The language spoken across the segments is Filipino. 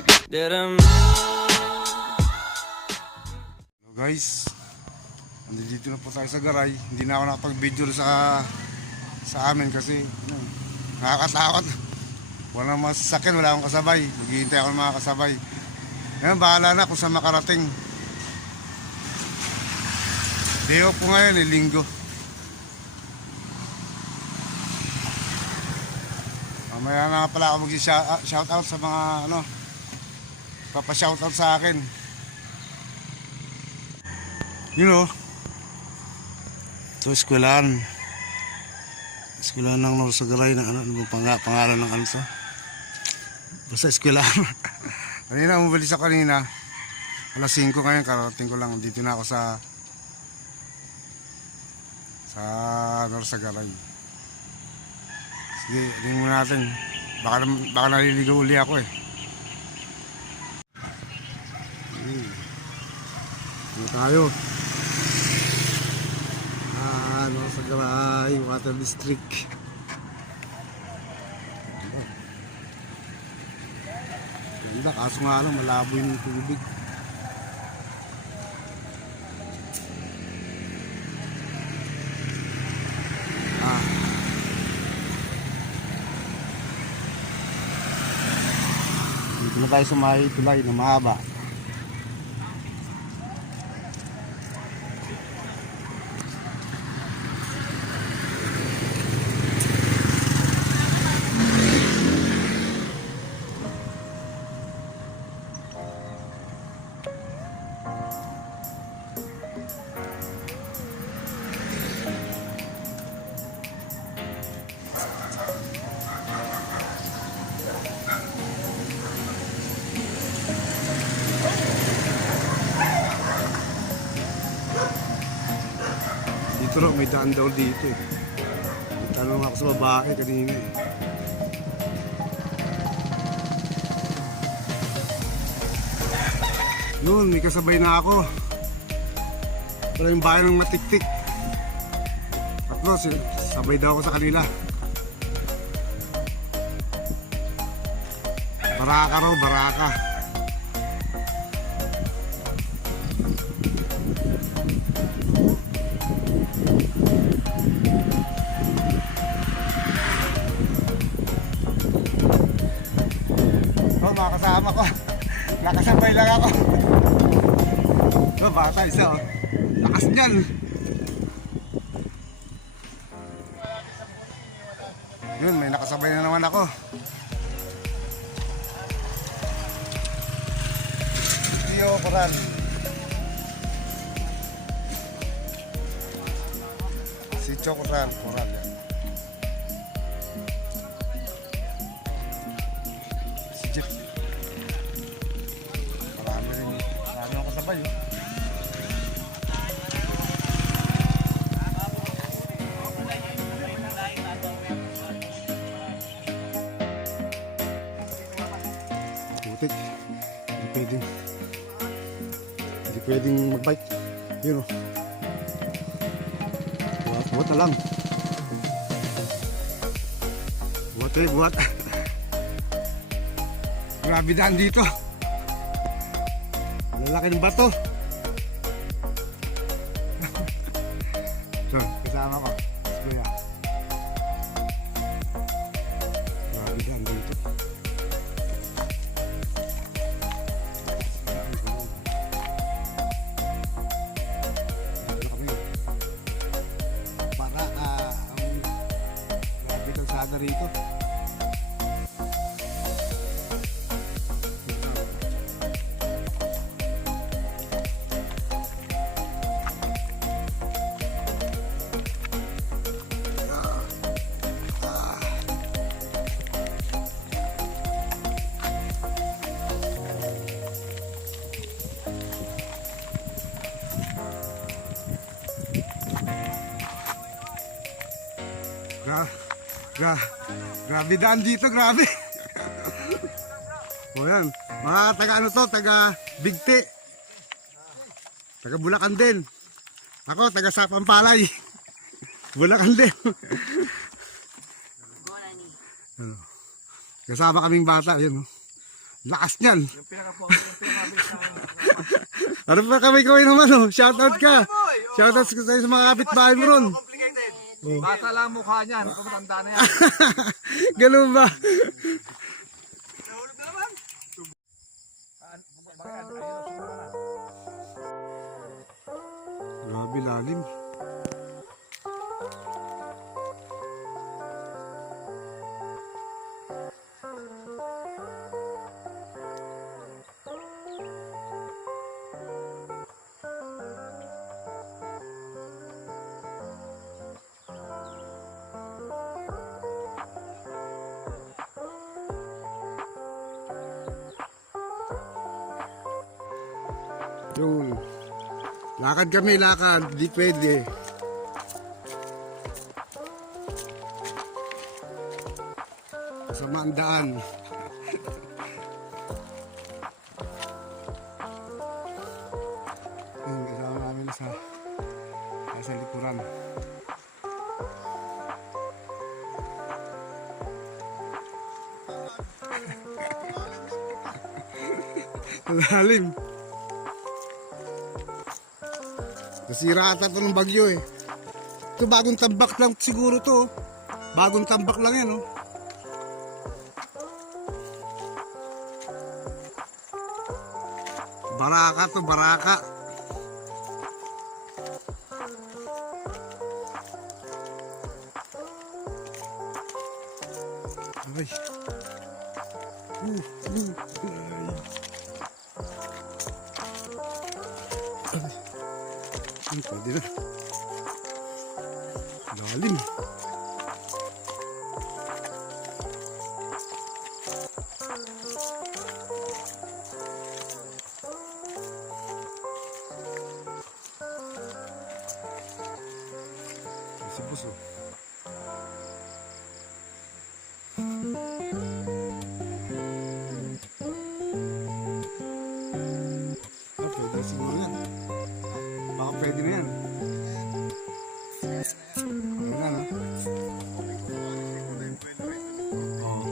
Hello guys, nandito na po tayo sa garay. Hindi na ako nakapag-video sa amin kasi nakakatakot. Wala naman sasakyan, wala akong kasabay. Maghihintay ako ng mga kasabay. Ngayon bahala na kung saan makarating. Day off po ngayon, linggo. Mamaya na pala ako mag-shoutout sa mga papa-shoutout sa akin. You know, ito eskwelahan ng Norsagaray ng pangalan ng ano to, basta eskwelahan. Kanina umalis ako kanina alas 5 ngayon, karating ko lang, dito na ako sa Norsagaray. Sige, tingnan muna natin, baka naliligaw uli ako eh. Dito tayo Norsagaray Water District. Ganda, kaso nga lang malabo yung tubig. Dito na tayo sa may tulay na mahaba. Dito rin, may daan daw dito eh. Tanong ako sa babae kanina eh. Yun, may kasabay na ako. Wala yung bayan ng Matiktik. Tatlo, sabay daw ako sa kanila. Baraka raw, baraka. Oh, mga kasama ko. Nakasabay lang ako. Bata isa oh. Lakas dyan. Yun, may nakasabay na naman ako. Tio Coral. Si Coral yan. Si Jeff. Marami akong kasabay oh. Putik, hindi pwedeng mag-bike. Yun o, buhat na lang. Buhat grabe daan dito, lalaki ng bato. So, kasama ko kuya, grabe daan dito. Rito. Grabe daan dito, grabe. O yan, mga taga ano to, taga Bigti, taga Bulacan din. Ako taga Sapampalay, Bulacan din. Ano, kasama kaming bata, yun. Lakas niyan. Yung pinaka-base namin. Ano pa kamay-kamay naman oh. Shoutout ka. Shoutout sa mga kapitbahay mo ron. Complicated. Bata lang mukha niyan. Pumatanda na yan. Ganun ba? Nahulog na naman. Grabe lalim. Yung lakad kami, lakad, di pwede. Kasama ang daan. Yung kasama namin sa likuran. Lalim. Nasira ata ito ng bagyo eh. Ito bagong tambak lang siguro to. Bagong tambak lang yan oh. Baraka to, baraka. Ay. Ay. Pwede na. Lalim. Si puso. Pwede siguro yan. Baka pwede na yan. Ano na, no? Oo.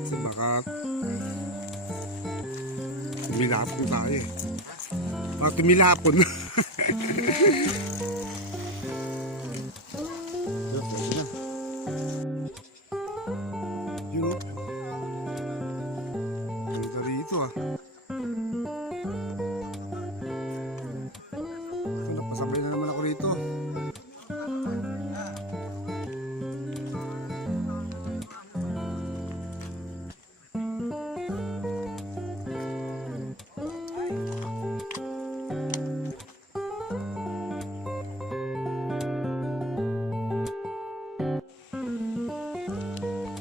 Kasi baka tumilapon tayo eh. Baka tumilapon. Pwede na. Yun o. Ganda rito ah. Napasabay na naman ako rito.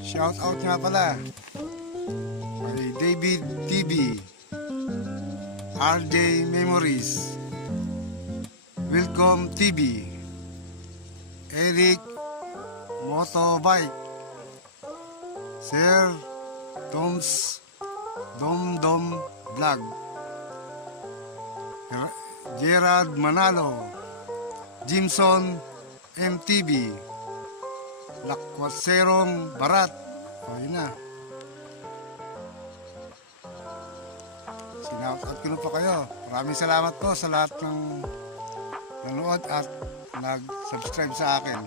Shout out nga pala kay David TV, RJ Memories, Welcome TV, Eric Motobike, Sir Tom's Dom Vlog, Gerard Manalo, Jimson MTV, Lakwaserong Barat. O yun na. Sinoutout ko na po kayo. Maraming salamat po sa lahat ng nanood at nag-subscribe sa akin.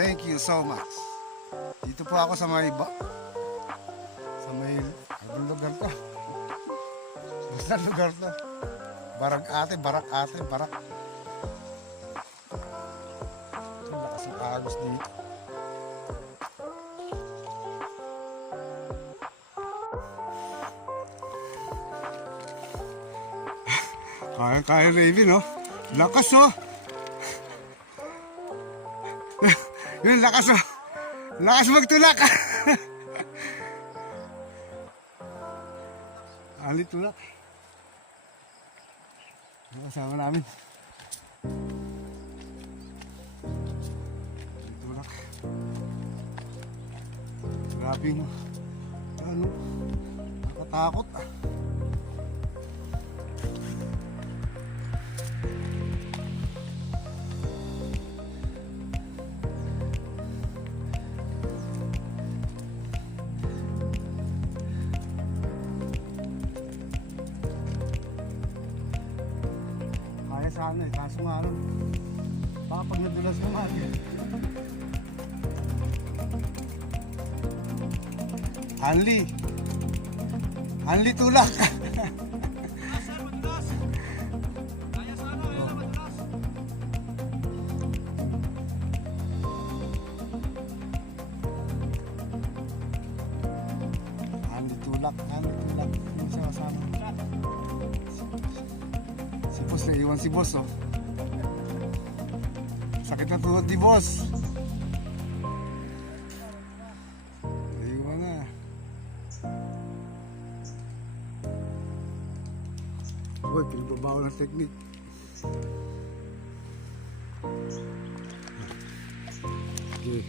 Thank you so much. Dito po ako sa may anong lugar to? Basta lugar to. Barak ate. Ang lakas ng agos dito. Kaya Raven, no? Lakas, oh! Yun, lakas, oh! Lakas magtulak! Alit tulak. Kasama namin. Tulak. Grabe, no? Ano? Nakatakot, ah. ano eh. Kaso nga ano, baka pag nadulas naman. Hanli tulak. Hanli tulak. Yung sa kasama. Si boss na iwan si boss oh. Sakit na tuhod di boss. Iwan na. Uy, pinagbabaw ng teknik. Okay.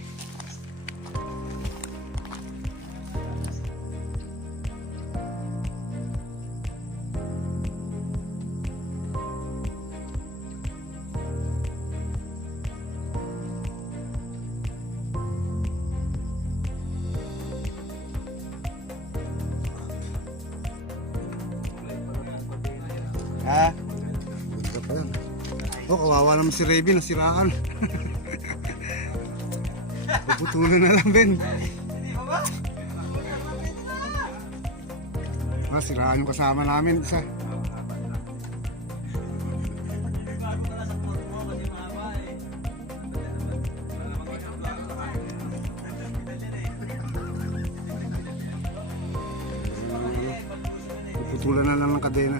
Ha? Ganda pa yan. Oh, kawawa naman si Revy, nasiraan. Puputulan na lang, Ben. Nasiraan yung kasama namin, isa. Puputulan na lang ng kadena.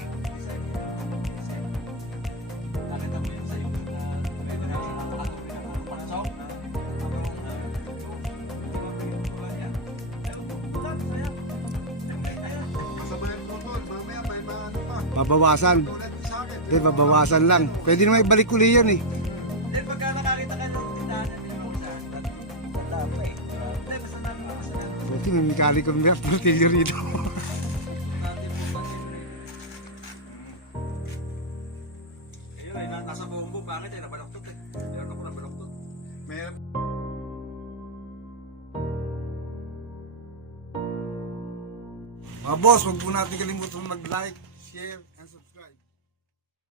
Babawasan. Babawasan lang. Pwede naman ibalik uli yun eh. Then pagka nakakita ka ng tindahan na binubuksan, wala pa eh. Basta namin makasalanan. Pwede may mechanical tortillo rito. Ayun ay nasa buong bakit eh, nabaloktot eh. Meron ako nabaloktot. Meron. Mga boss, huwag po natin kalimutan mag-like, share,